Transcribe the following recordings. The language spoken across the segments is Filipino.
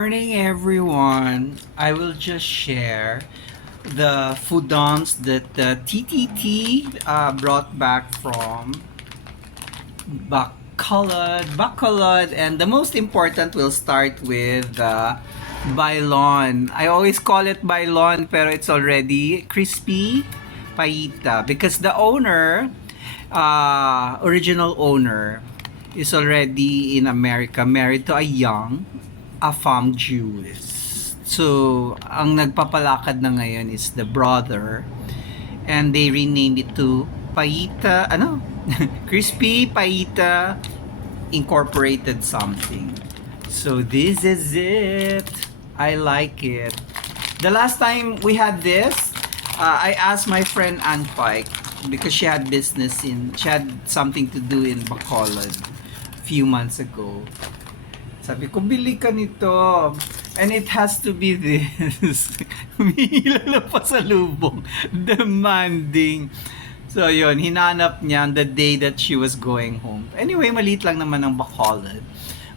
Morning, everyone. I will just share the foodons that TTT brought back from Bacolod, and the most important, we'll start with Bailon. I always call it Bailon, pero it's already crispy paita because the owner, original owner, is already in America, married to a farm Jewess. So, ang nagpapalakad na ngayon is the brother, and they renamed it to Paita, Crispy Paita Incorporated something. So, this is it. I like it. The last time we had this, I asked my friend Ann Pike because she had something to do in Bacolod a few months ago. Sabi ko, bili ka nito. And it has to be this. Humihila na pa sa lubong. Demanding. So, yun. Hinanap niya on the day that she was going home. Anyway, maliit lang naman ang Bacolod.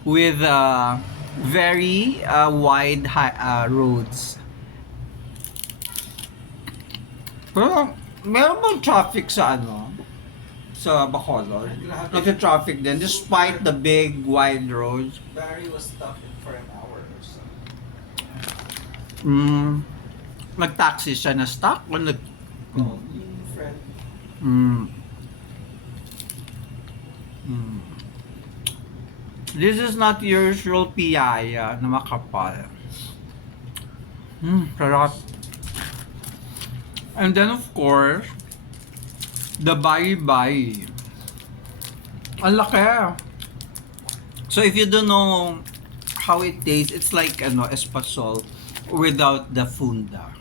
With very wide roads. Pero, meron bang traffic sa sa Bacolod? Nagka-traffic din despite the big wide roads. Barry was stuck in for an hour or so. Nag-taxi siya na stuck o nag... No, yung friend. This is not your usual piyaya na makapal. Sarap. And then of course, the bayi-bayi. Ang laki. So if you don't know how it tastes, it's like espasol without the funda.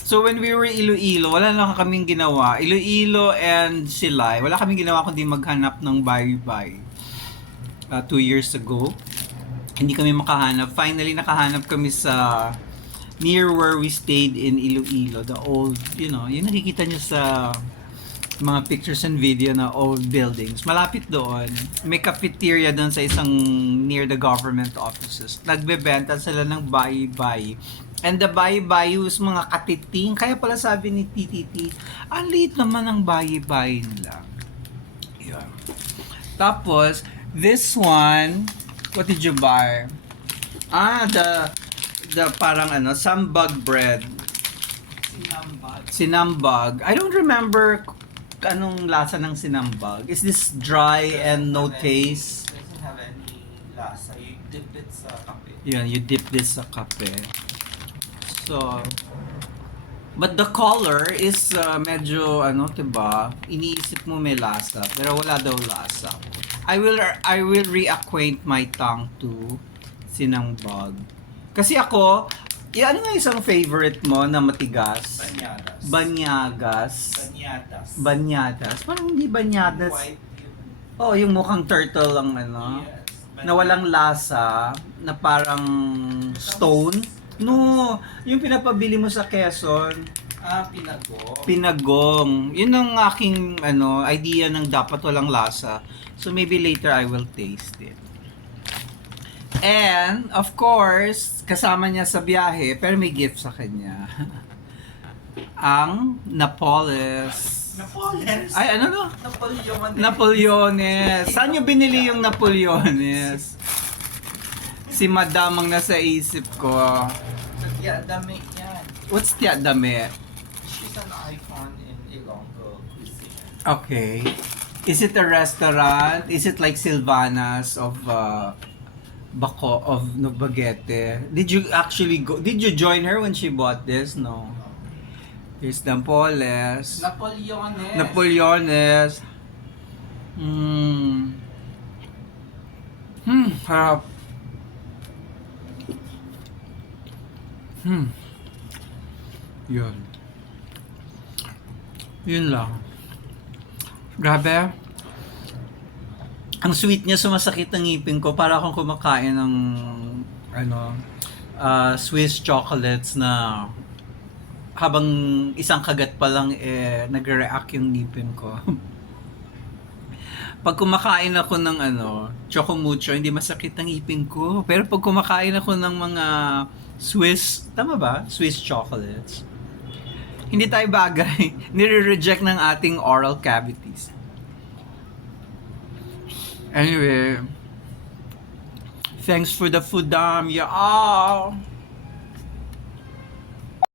So when we were Iloilo, wala lang kaming ginawa. Iloilo and Silay, wala kaming ginawa kundi maghanap ng bayi-bayi. 2 years ago, hindi kami makahanap. Finally, nakahanap kami sa near where we stayed in Iloilo, the old, yung nakikita nyo sa mga pictures and video na old buildings. Malapit doon, may cafeteria doon sa isang near the government offices. Nagbebenta sila ng bayi-bayi. And the bayi-bayi was mga katiting. Kaya pala sabi ni TTT, ang liit naman ang bayi-bayi nila. Yeah. Tapos, this one, what did you buy? The parang sambag bread. Sinambag. I don't remember anong lasa ng sinambag. Is this dry and no taste? Doesn't have any lasa. You dip it sa kape. Yan, you dip this sa kape. So, but the color is medyo diba? Iniisip mo may lasa, pero wala daw lasa. I will reacquaint my tongue to sinambag. Kasi ako, ano nga isang favorite mo na matigas? Banyadas. Banyagas. Banyadas. Banyadas. Parang hindi banyadas. White yung... Oh, yung mukhang turtle lang Yes. na walang lasa, na parang stone. No, yung pinapabili mo sa Quezon, Pinagong. pinagong. Yun ang aking idea ng dapat walang lasa. So maybe later I will taste it. And, of course, kasama niya sa biyahe, pero may gift sa kanya. Ang Napoles. Napoleons. Ay, ano no? Napoleon. Napoleones. Saan niyo binili yung Napoleones? Si Madam ang nasa isip ko. Yeah, dami yan. What's Tia Dame? She's an icon in Ilonggo cuisine. Okay. Is it a restaurant? Is it like Silvana's of Nogbaguete? Did you actually go? Did you join her when she bought this? No. Here's Napoles. Napoleones. Napoleones. Harap. Yun. Yun lang. Grabe. Ang sweet niya, sumasakit ang ngipin ko. Para akong kumakain ng Swiss chocolates na habang isang kagat pa lang nagre-react yung ngipin ko. Pag kumakain ako ng chocomucho, hindi masakit ang ipin ko. Pero pag kumakain ako ng mga Swiss, tama ba? Swiss chocolates. Hindi tayo bagay. Nire-reject ng ating oral cavities. Anyway, thanks for the food, yeah.